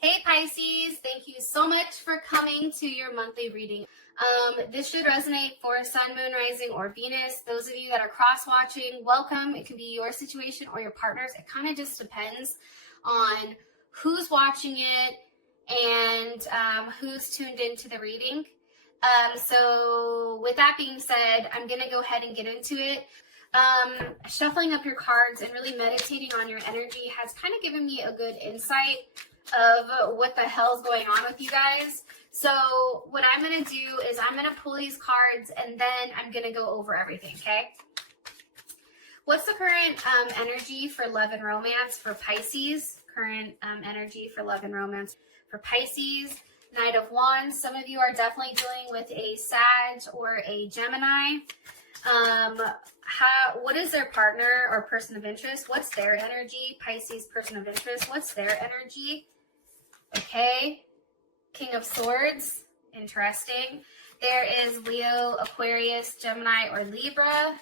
Hey Pisces, thank you so much for coming to your monthly reading. This should resonate for Sun, Moon, Rising, or Venus. Those of you that are cross-watching, welcome. It can be your situation or your partner's. It kind of just depends on who's watching it and who's tuned into the reading. So with that being said, I'm going to go ahead and get into it. Shuffling up your cards and really meditating on your energy has kind of given me a good insight of what the hell's going on with you guys. So what I'm going to do is I'm going to pull these cards and then I'm going to go over everything, okay? What's the current energy for love and romance for Pisces? Current energy for love and romance for Pisces. Knight of Wands. Some of you are definitely dealing with a Sag or a Gemini. What is their partner or person of interest? What's their energy? Pisces, person of interest. What's their energy? Okay. King of Swords. Interesting. There is Leo, Aquarius, Gemini, or Libra.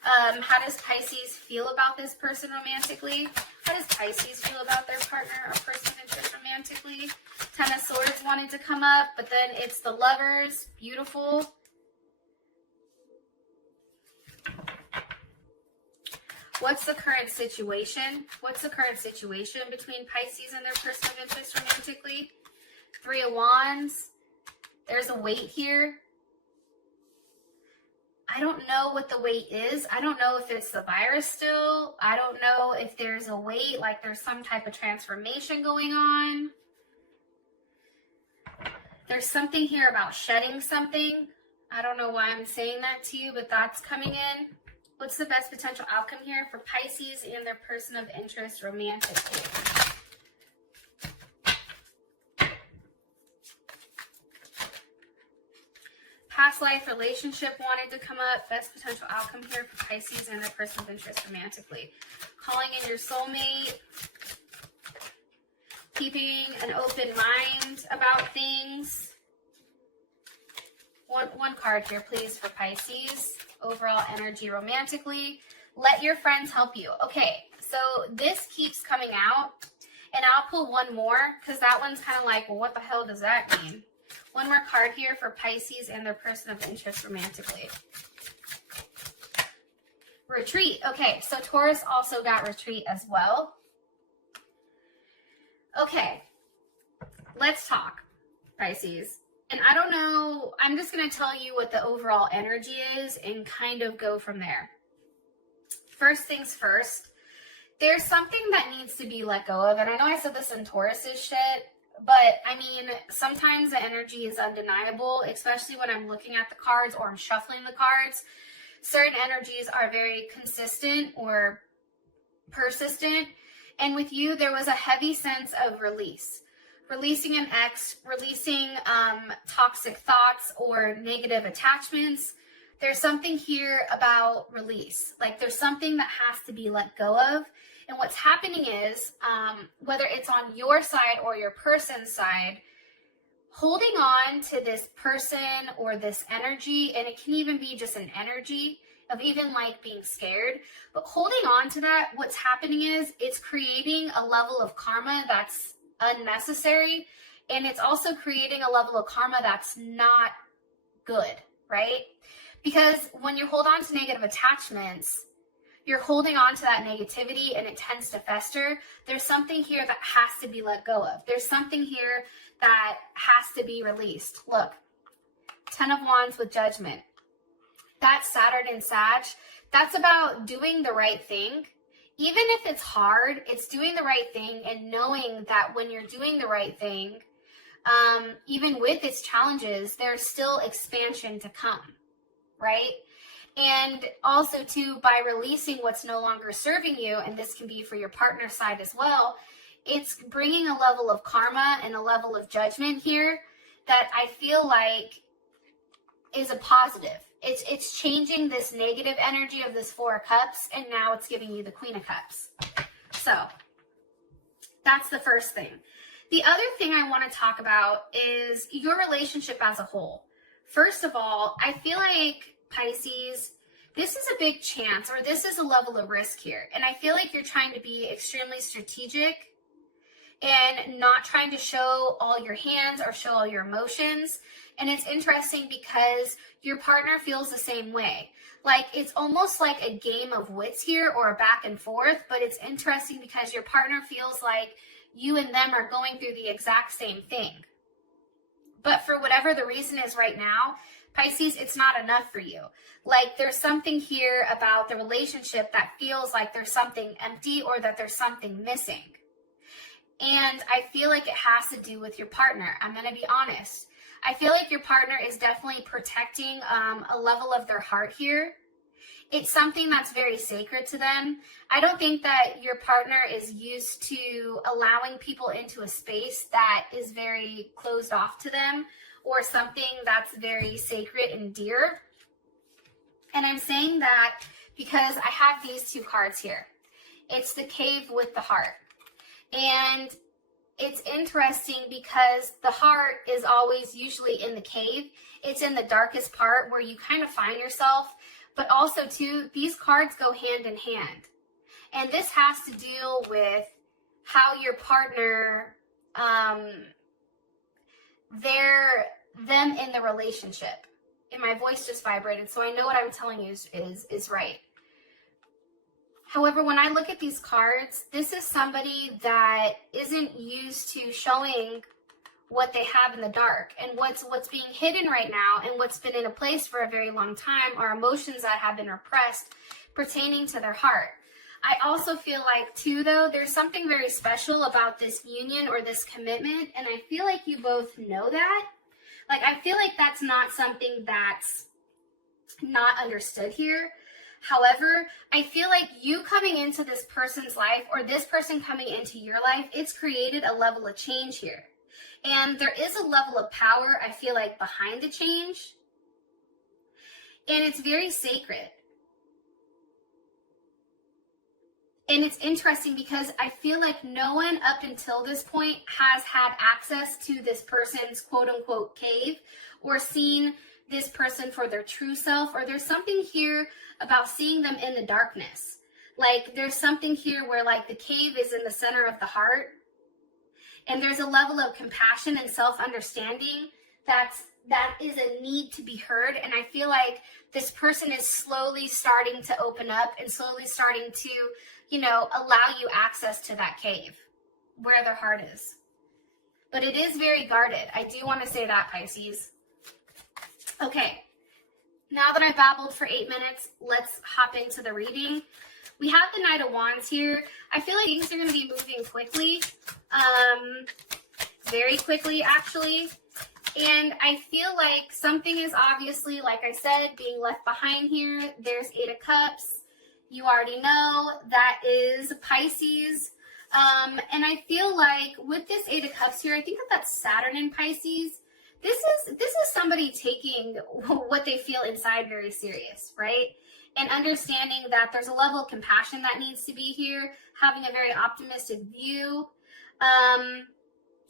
How does Pisces feel about this person romantically? How does Pisces feel about their partner or person of interest romantically? Ten of Swords wanted to come up, but then it's the Lovers. Beautiful. What's the current situation? What's the current situation between Pisces and their person of interest romantically? Three of Wands. There's a weight here. I don't know what the weight is. I don't know if it's the virus still. I don't know if there's a weight, like there's some type of transformation going on. There's something here about shedding something. I don't know why I'm saying that to you, but that's coming in. What's the best potential outcome here for Pisces and their person of interest romantically? Past life relationship wanted to come up. Best potential outcome here for Pisces and their person of interest romantically. Calling in your soulmate. Keeping an open mind about things. One card here, please, for Pisces. Overall energy romantically. Let your friends help you. Okay, so this keeps coming out. And I'll pull one more because that one's kind of like, well, what the hell does that mean? One more card here for Pisces and their person of interest romantically. Retreat. Okay, so Taurus also got retreat as well. Okay, let's talk, Pisces. And I don't know, I'm just going to tell you what the overall energy is and kind of go from there. First things first, there's something that needs to be let go of. And I know I said this in Taurus's shit, but I mean, sometimes the energy is undeniable, especially when I'm looking at the cards or I'm shuffling the cards. Certain energies are very consistent or persistent. And with you, there was a heavy sense of release. Releasing an ex, releasing toxic thoughts or negative attachments. There's something here about release. Like there's something that has to be let go of. And what's happening is, whether it's on your side or your person's side, holding on to this person or this energy, and it can even be just an energy of even like being scared, but holding on to that, what's happening is it's creating a level of karma that's unnecessary, and it's also creating a level of karma that's not good, right? Because when you hold on to negative attachments, you're holding on to that negativity and it tends to fester. There's something here that has to be let go of. There's something here that has to be released. Look, Ten of Wands with Judgment. That's Saturn and Sag. That's about doing the right thing. Even if it's hard, it's doing the right thing and knowing that when you're doing the right thing, even with its challenges, there's still expansion to come, right? And also too, by releasing what's no longer serving you, and this can be for your partner's side as well, it's bringing a level of karma and a level of judgment here that I feel like is a positive. It's changing this negative energy of this Four of Cups, and now it's giving you the Queen of Cups. So that's the first thing. The other thing I want to talk about is your relationship as a whole. First of all, I feel like Pisces, this is a big chance, or this is a level of risk here. And I feel like you're trying to be extremely strategic and not trying to show all your hands or show all your emotions. And it's interesting because your partner feels the same way. Like, it's almost like a game of wits here, or a back and forth, but it's interesting because your partner feels like you and them are going through the exact same thing. But for whatever the reason is right now, Pisces, it's not enough for you. Like, there's something here about the relationship that feels like there's something empty, or that there's something missing. And I feel like it has to do with your partner. I'm going to be honest. I feel like your partner is definitely protecting a level of their heart here. It's something that's very sacred to them. I don't think that your partner is used to allowing people into a space that is very closed off to them, or something that's very sacred and dear. And I'm saying that because I have these two cards here. It's the cave with the heart. And it's interesting because the heart is always usually in the cave. It's in the darkest part where you kind of find yourself. But also, too, these cards go hand in hand. And this has to deal with how your partner, them in the relationship. And my voice just vibrated, so I know what I'm telling you is right. However, when I look at these cards, this is somebody that isn't used to showing what they have in the dark. And what's being hidden right now, and what's been in a place for a very long time, are emotions that have been repressed pertaining to their heart. I also feel like, too, though, there's something very special about this union or this commitment, and I feel like you both know that. Like, I feel like that's not something that's not understood here. However, I feel like you coming into this person's life, or this person coming into your life, it's created a level of change here. And there is a level of power, I feel like, behind the change. And it's very sacred. And it's interesting because I feel like no one up until this point has had access to this person's quote-unquote cave, or seen this person for their true self, or there's something here about seeing them in the darkness. Like, there's something here where, like, the cave is in the center of the heart, and there's a level of compassion and self-understanding that is a need to be heard. And I feel like this person is slowly starting to open up, and slowly starting to, allow you access to that cave where their heart is. But it is very guarded. I do want to say that, Pisces. Okay, now that I babbled for 8 minutes, let's hop into the reading. We have the Knight of Wands here. I feel like things are going to be moving quickly, very quickly, actually. And I feel like something is obviously, like I said, being left behind here. There's 8 of Cups. You already know that is Pisces. And I feel like with this 8 of Cups here, I think that's Saturn in Pisces. This is somebody taking what they feel inside very serious, right? And understanding that there's a level of compassion that needs to be here, having a very optimistic view,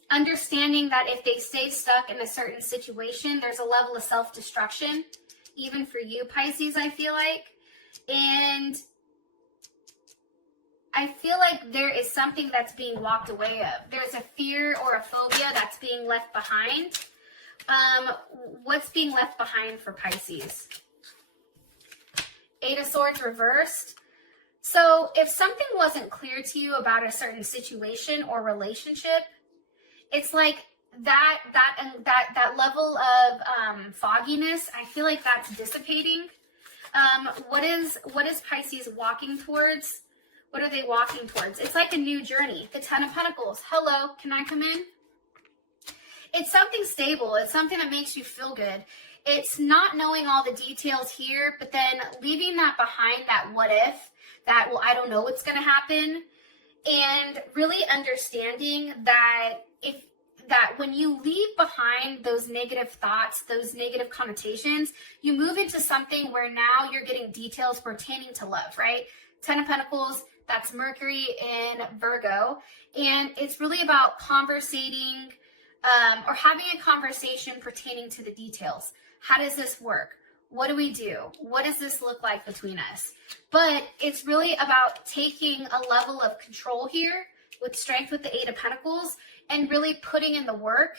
understanding that if they stay stuck in a certain situation, there's a level of self-destruction, even for you, Pisces, I feel like. And I feel like there is something that's being walked away of. There's a fear or a phobia that's being left behind. What's being left behind for Pisces? 8 of Swords reversed. So if something wasn't clear to you about a certain situation or relationship, it's like that level of fogginess, I feel like that's dissipating. What is Pisces walking towards? What are they walking towards? It's like a new journey. The 10 of Pentacles. Hello, can I come in? It's something stable. It's something that makes you feel good. It's not knowing all the details here, but then leaving that behind, that what if, that, well, I don't know what's going to happen. And really understanding that when you leave behind those negative thoughts, those negative connotations, you move into something where now you're getting details pertaining to love, right? 10 of Pentacles, that's Mercury in Virgo. And it's really about conversating, or having a conversation pertaining to the details. How does this work? What do we do? What does this look like between us? But it's really about taking a level of control here, with strength with the Eight of Pentacles, and really putting in the work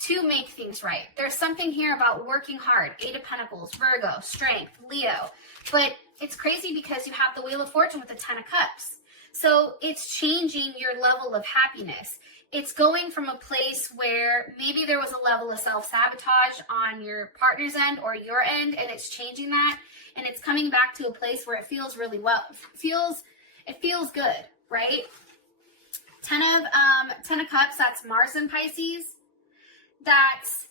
to make things right. There's something here about working hard. Eight of Pentacles, Virgo, strength, Leo. But it's crazy because you have the Wheel of Fortune with the Ten of Cups. So it's changing your level of happiness. It's going from a place where maybe there was a level of self-sabotage on your partner's end or your end, and it's changing that. And it's coming back to a place where it feels really well. It feels good, right? Ten of Cups, that's Mars and Pisces. That's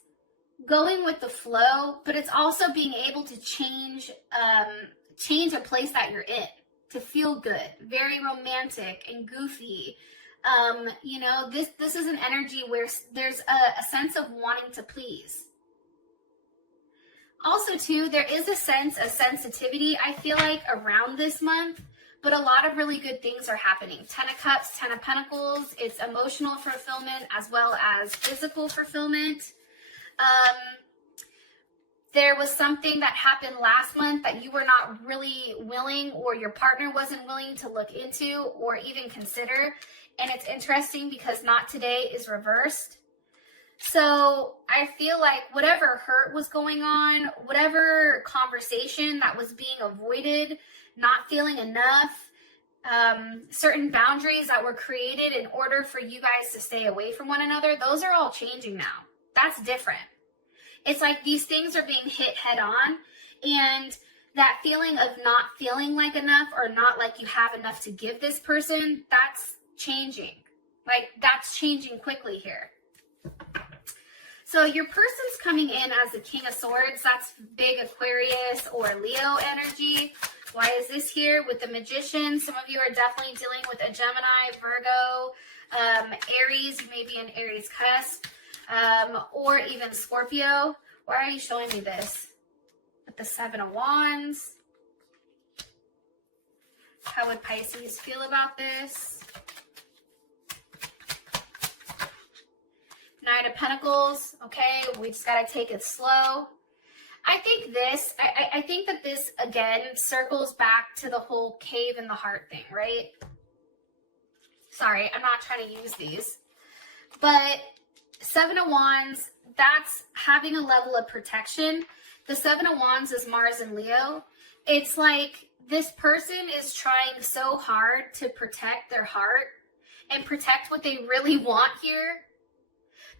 going with the flow, but it's also being able to change a place that you're in to feel good. Very romantic and goofy. You know, this is an energy where there's a sense of wanting to please. Also, too, there is a sense of sensitivity, I feel like, around this month, but a lot of really good things are happening. Ten of Cups, Ten of Pentacles, it's emotional fulfillment as well as physical fulfillment. There was something that happened last month that you were not really willing, or your partner wasn't willing to look into or even consider. And it's interesting because not today is reversed. So I feel like whatever hurt was going on, whatever conversation that was being avoided, not feeling enough, certain boundaries that were created in order for you guys to stay away from one another, those are all changing now. That's different. It's like these things are being hit head on, and that feeling of not feeling like enough or not like you have enough to give this person, that's changing. Like, that's changing quickly here. So your person's coming in as the King of Swords. That's big Aquarius or Leo energy. Why is this here with the Magician? Some of you are definitely dealing with a Gemini, Virgo, Aries. You may be an Aries cusp, or even Scorpio. Why are you showing me this? With the Seven of Wands. How would Pisces feel about this? Knight of Pentacles. Okay, we just got to take it slow. I think that this, again, circles back to the whole cave in the heart thing, right? Sorry, I'm not trying to use these. But Seven of Wands, that's having a level of protection. The Seven of Wands is Mars and Leo. It's like this person is trying so hard to protect their heart and protect what they really want here.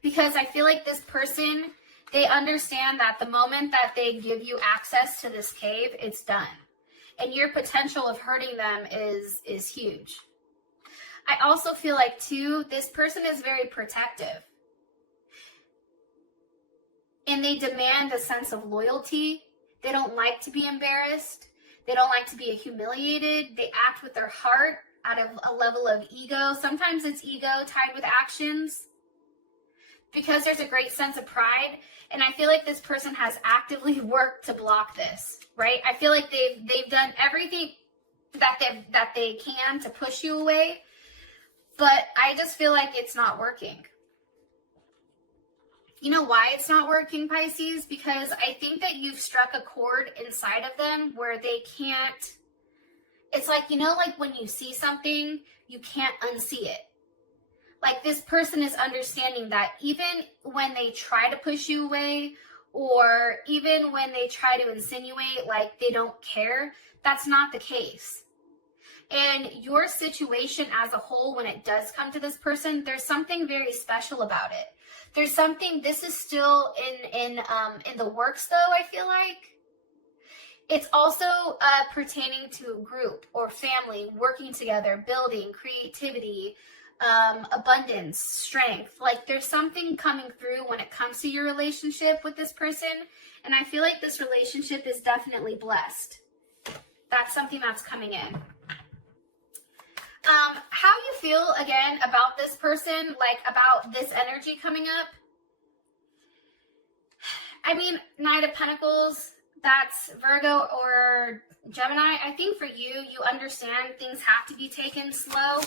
Because I feel like this person, they understand that the moment that they give you access to this cave, it's done. And your potential of hurting them is huge. I also feel like, too, this person is very protective. And they demand a sense of loyalty. They don't like to be embarrassed. They don't like to be humiliated. They act with their heart out of a level of ego. Sometimes it's ego tied with actions, because there's a great sense of pride. And I feel like this person has actively worked to block this, right? I feel like they've done everything that they can to push you away, but I just feel like it's not working. You know why it's not working, Pisces? Because I think that you've struck a chord inside of them where they can't, it's like, you know, like when you see something, you can't unsee it. Like, this person is understanding that even when they try to push you away, or even when they try to insinuate like they don't care, that's not the case. And your situation as a whole, when it does come to this person, there's something very special about it. There's something, this is still in the works though, I feel like. It's also pertaining to a group or family, working together, building, creativity, abundance, strength. Like, there's something coming through when it comes to your relationship with this person, and I feel like this relationship is definitely blessed. That's something that's coming in. How you feel, again, about this person, like about this energy coming up? I mean, Knight of Pentacles, that's Virgo or Gemini. I think for you, you understand things have to be taken slow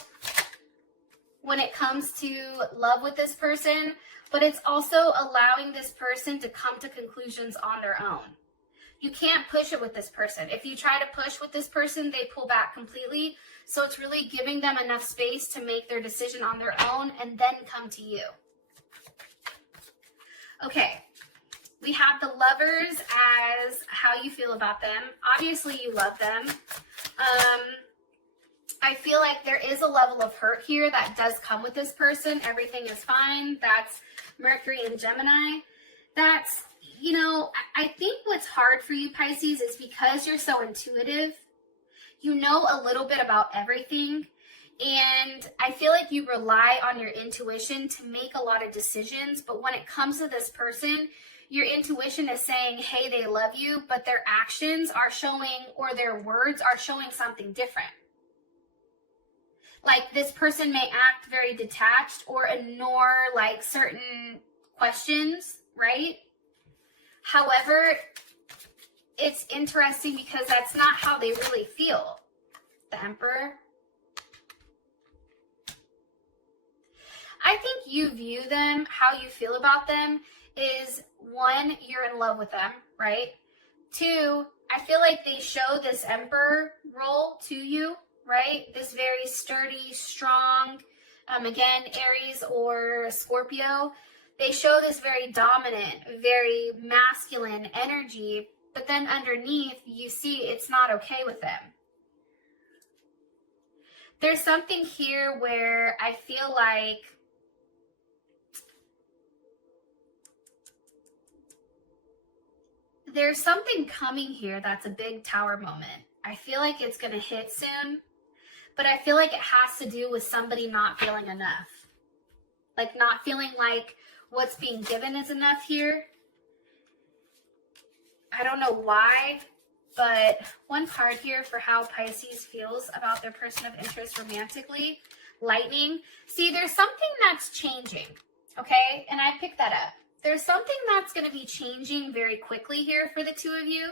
when it comes to love with this person, but it's also allowing this person to come to conclusions on their own. You can't push it with this person. If you try to push with this person, they pull back completely. So it's really giving them enough space to make their decision on their own and then come to you. Okay, we have the Lovers as how you feel about them. Obviously, you love them. I feel like there is a level of hurt here that does come with this person. Everything is fine. That's Mercury and Gemini. That's, you know, I think what's hard for you, Pisces, is because you're so intuitive. You know a little bit about everything. And I feel like you rely on your intuition to make a lot of decisions. But when it comes to this person, your intuition is saying, hey, they love you, but their actions are showing, or their words are showing something different. Like this person may act very detached or ignore like certain questions, right? However, it's interesting because that's not how they really feel. The Emperor. I think you view them, how you feel about them is, one, you're in love with them, right? Two, I feel like they show this Emperor role to you, right? This very sturdy, strong, again, Aries or Scorpio. They show this very dominant, very masculine energy, but then underneath, you see it's not okay with them. There's something here where I feel like there's something coming here that's a big Tower moment. I feel like it's going to hit soon, but I feel like it has to do with somebody not feeling enough. Like not feeling like what's being given is enough here. I don't know why, but one card here for how Pisces feels about their person of interest romantically. Lightning. See, there's something that's changing, okay? And I picked that up. There's something that's going to be changing very quickly here for the two of you.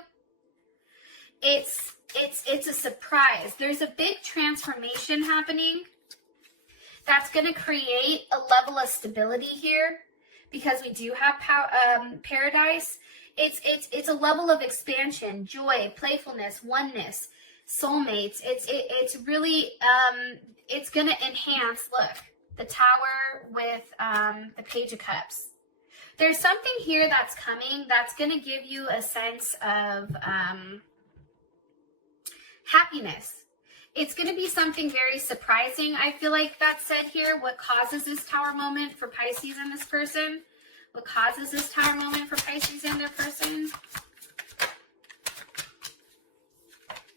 It's a surprise. There's a big transformation happening that's going to create a level of stability here because we do have paradise. It's a level of expansion, joy, playfulness, oneness, soulmates. It's really it's going to enhance. Look, the Tower with the Page of Cups. There's something here that's coming that's going to give you a sense of happiness. It's going to be something very surprising. I feel like that's said here. What causes this Tower moment for Pisces and this person? What causes this Tower moment for Pisces and their person?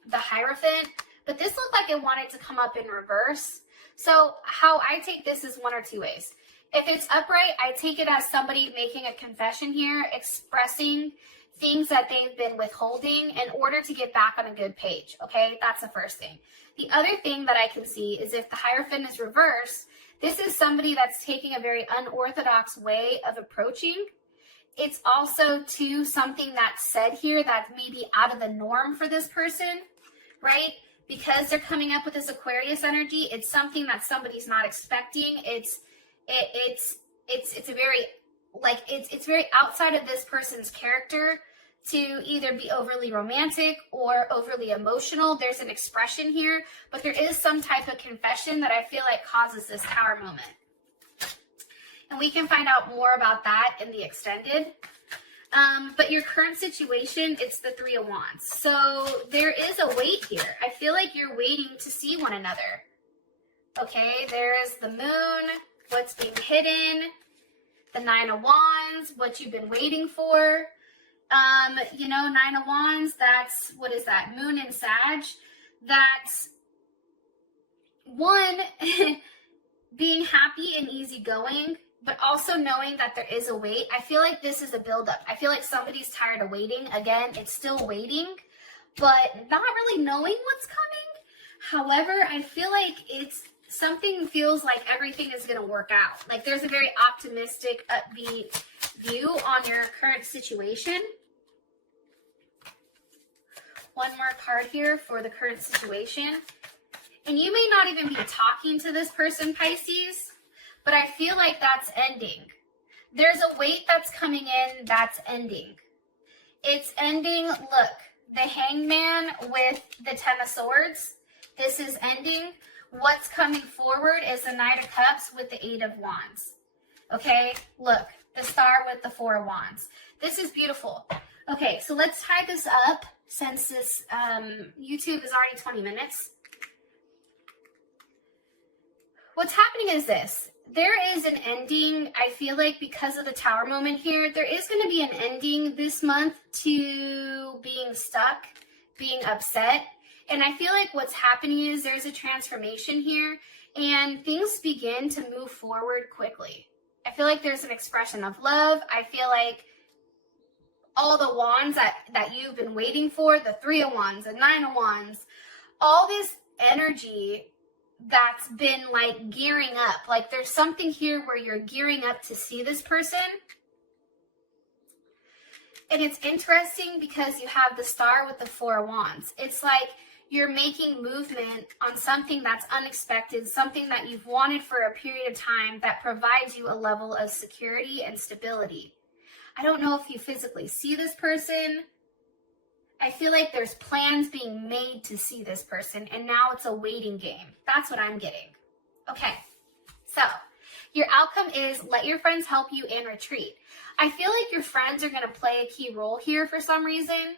The Hierophant. But this looked like it wanted to come up in reverse. So how I take this is one or two ways. If it's upright, I take it as somebody making a confession here, expressing things that they've been withholding in order to get back on a good page, okay? That's the first thing. The other thing that I can see is if the Hierophant is reversed, this is somebody that's taking a very unorthodox way of approaching. It's also, too, something that's said here that's maybe out of the norm for this person, right? Because they're coming up with this Aquarius energy, it's something that somebody's not expecting. It's a very, like, it's very outside of this person's character to either be overly romantic or overly emotional. There's an expression here, but there is some type of confession that I feel like causes this Tower moment. And we can find out more about that in the extended. But your current situation, it's the Three of Wands. So there is a wait here. I feel like you're waiting to see one another. Okay, there is the Moon, what's being hidden, the Nine of Wands, what you've been waiting for. You know, Nine of Wands, that's, what is that? Moon and Sag. That's one, being happy and easygoing, but also knowing that there is a wait. I feel like this is a buildup. I feel like somebody's tired of waiting. Again, it's still waiting, but not really knowing what's coming. However, I feel like something feels like everything is going to work out. Like there's a very optimistic, upbeat view on your current situation. One more card here for the current situation. And you may not even be talking to this person, Pisces, but I feel like that's ending. There's a weight that's coming in that's ending. It's ending, look, the Hangman with the Ten of Swords. This is ending. What's coming forward is the Knight of Cups with the Eight of Wands. Okay, look, the Star with the Four of Wands. This is beautiful. Okay, so let's tie this up since this YouTube is already 20 minutes. What's happening is this. There is an ending, I feel like, because of the Tower moment here. There is going to be an ending this month to being stuck, being upset. And I feel like what's happening is there's a transformation here and things begin to move forward quickly. I feel like there's an expression of love. I feel like all the wands that you've been waiting for, the Three of Wands, the Nine of Wands, all this energy that's been like gearing up. Like there's something here where you're gearing up to see this person. And it's interesting because you have the Star with the Four of Wands. It's like you're making movement on something that's unexpected, something that you've wanted for a period of time that provides you a level of security and stability. I don't know if you physically see this person. I feel like there's plans being made to see this person, and now it's a waiting game. That's what I'm getting. Okay, so your outcome is let your friends help you and retreat. I feel like your friends are going to play a key role here for some reason,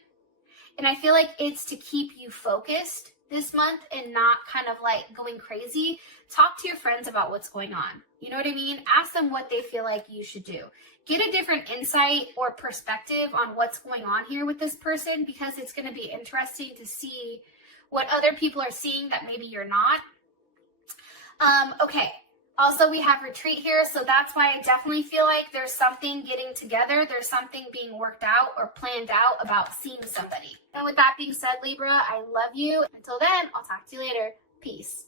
and I feel like it's to keep you focused this month and not kind of like going crazy. Talk to your friends about what's going on. You know what I mean? Ask them what they feel like you should do. Get a different insight or perspective on what's going on here with this person, because it's going to be interesting to see what other people are seeing that maybe you're not. Okay. Also, we have retreat here, so that's why I definitely feel like there's something getting together. There's something being worked out or planned out about seeing somebody. And with that being said, Libra, I love you. Until then, I'll talk to you later. Peace.